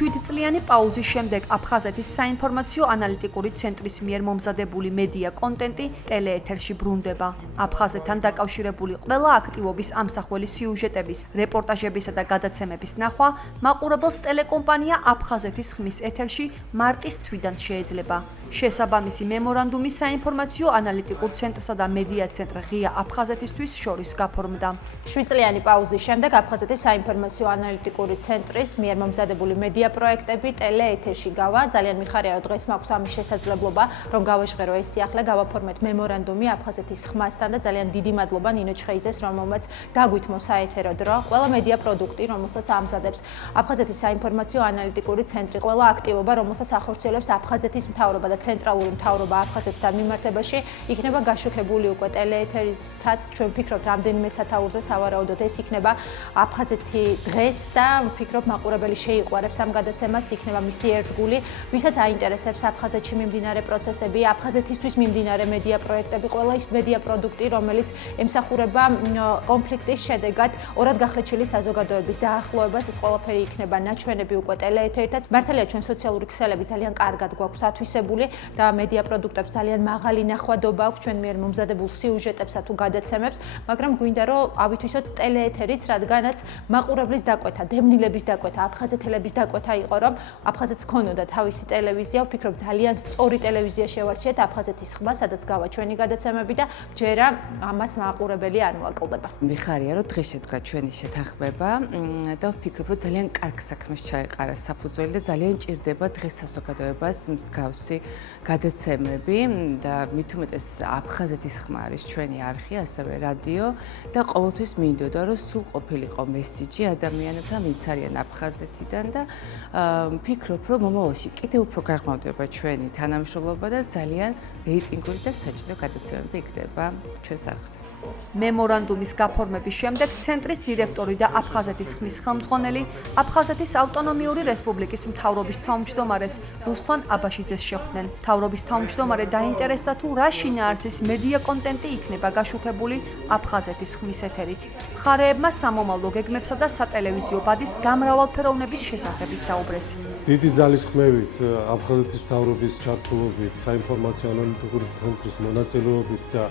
7 წლიანი პაუზის შემდეგ აფხაზეთის საინფორმაციო ანალიტიკური ცენტრის მიერ მომზადებული მედია კონტენტი ტელეეთერში ბრუნდება. აფხაზეთთან დაკავშირებული ყველა აქტივობის ამსახველი სიუჟეტების, რეპორტაჟებისა და გადაცემების ნახვა მაყურებელს ტელეკომპანია აფხაზეთის ხმის ეთერში მარტის თვიდან შეეძლება. შესაბამისი მემორანდუმი საინფორმაციო ანალიტიკურ ცენტრსა და მედია ცენტრ ღია აფხაზეთისთვის შორის გაფორმდა. 7 წლიანი პაუზის შემდეგ აფხაზეთის საინფორმაციო ანალიტიკური ცენტრის მიერ მომზადებული მედია პროექტები ტელეეთერში გავა. ძალიან მიხარია, რომ დღეს მაქვს ამის შესაძლებლობა, რომ გავაჟღერო ეს სიახლე, გავაფორმეთ მემორანდუმი აფხაზეთის ხმასთან და ძალიან დიდი მადლობა ნინო ჩხეიძეს, რომელმაც დაგვითმო საეთერო დრო. ყველა მედია პროდუქტი, რომელსაც ამზადებს აფხაზეთის საინფორმაციო ანალიტიკური ცენტრი, ყველა აქტივობა, რომელსაც ახორციელებს აფხაზეთის მთავრობა და ცენტრალური მთავრობა აფხაზეთთან მიმართებაში, იქნება გაშუქებული უკვე ტელეეთერითაც. ჩვენ ვფიქრობთ, რამდენიმე სათაურზე სავარაუდოდ ეს იქნება აფხაზეთი დღეს და ვფიქრობ, მაყურებელი შეიყვარებს ამ გადაცემას, იქნება მისი ერთგული, ვისაც აინტერესებს აფხაზეთში მიმდინარე პროცესები, აფხაზეთისთვის მიმდინარე მედია პროექტები, ყველა ის მედია პროდუქტი, რომელიც ემსახურება კონფლიქტის შედეგად ორად გახლეჩილი საზოგადოების დაახლოებას, ეს ყველაფერი იქნება ნაჩვენები უკვე ტელეეთერითაც. მართალია, ჩვენ სოციალური ქსელები ძალიან კარგად გვაქვს ათვისებული და მედია პროდუქტებს ძალიან მაღალი ნახვადობა აქვს ჩვენ მიერ მომზადებულ სიუჟეტებსა თუ გადაცემებს, მაგრამ გვინდა რომ ავითვისოთ ტელეეთერიც, რადგანაც მაყურებლის დაკვეთა, დევნილების დაკვეთა, აფხაზეთელების დაკვეთა იყო, რომ აფხაზეთს ქონოდა თავისი ტელევიზია, ვფიქრობ ძალიან სწორი ტელევიზია შევარჩიეთ აფხაზეთის ხმა, სადაც გავა ჩვენი გადაცემები და ჯერა ამას მაყურებელი არ მოაკლდება. მიხარია, რომ დღეს შედგა ჩვენი შეთანხმება და ვფიქრობ, რომ ძალიან კარგ საქმეს ჩაეყარა საფუძველი და ძალიან ჭირდება დღეს საზოგადოებას მსგავსი გადაცემები და მით უმეტეს აფხაზეთის ხმა არის ჩვენი არხი, ასევე რადიო და ყოველთვის მინდოდა, რომ სულ ყოფილიყო მესიჯი ადამიანებთან, ვინც არიან აფხაზეთიდან და ვფიქრობ, რომ მომავალში კიდევ უფრო გაღრმავდება ჩვენი თანამშრომლობა და ძალიან რეიტინგური და საჭირო გადაცემები იქნება ჩვენს არხზე. მემორანდუმის გაფორმების შემდეგ ცენტრის დირექტორი და აფხაზეთის ხმის ხელმძღვანელი აფხაზეთის ავტონომიური რესპუბლიკის მთავრობის თავმჯდომარეს რუსლან აბაშიძეს შეხვდნენ. მთავრობის თავმჯდომარე დაინტერესდა თუ რა შინაარსის მედია კონტენტი იქნება გაშუქებული აფხაზეთის ხმის ეთერით. მხარეებმა სამომავლო გეგმებსა და სატელევიზიო ბადის გამრავალფეროვნების შესახებ ისაუბრეს. დიდი ძალისხმევით აფხაზეთის მთავრობის ჩართულობით, საინფორმაციო ანალიტიკური ცენტრის მონაწილეობით და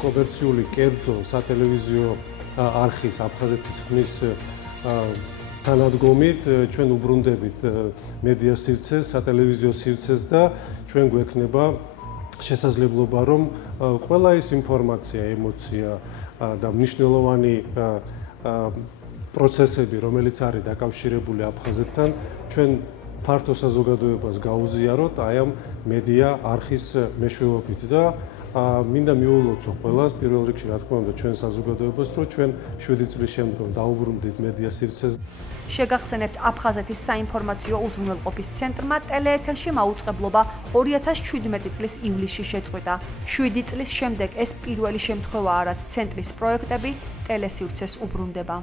კომერციული კერძო სატელევიზიო არხის აფხაზეთის ხმის თანადგომით ჩვენ უბრუნდებით მედია სივრცეს, სატელევიზიო სივრცეს და ჩვენ გვექნება შესაძლებლობა, რომ ყველა ის ინფორმაცია, ემოცია და მნიშვნელოვანი პროცესები, რომელიც არის დაკავშირებული აფხაზეთთან, ჩვენ ფართო საზოგადოებას გაუზიაროთ აი ამ მედია არხის მეშვეობით და მინდა მიულოცო ყველას პირველ რიგში რა თქმა უნდა ჩვენ საზოგადოებას, რომ ჩვენ 7 წლის შემდგომ დაუბრუნდით მედია სივრცეს. შეგახსენებთ, აფხაზეთის საინფორმაციო უზრუნველყოფის ცენტრმა ტელეეთერში მაუწყებლობა 2017 წლის ივლისში შეწყვიტა. 7 წლის შემდეგ ეს პირველი შემთხვევაა, რაც ცენტრის პროექტები ტელესივრცეს უბრუნდება.